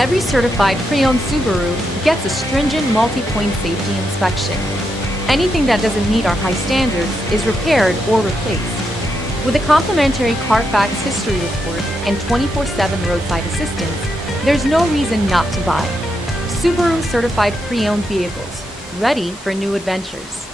Every certified pre-owned Subaru gets a stringent multi-point safety inspection. Anything that doesn't meet our high standards is repaired or replaced. With a complimentary Carfax history report and 24/7 roadside assistance, there's no reason not to buy. Subaru certified pre-owned vehicles, ready for new adventures.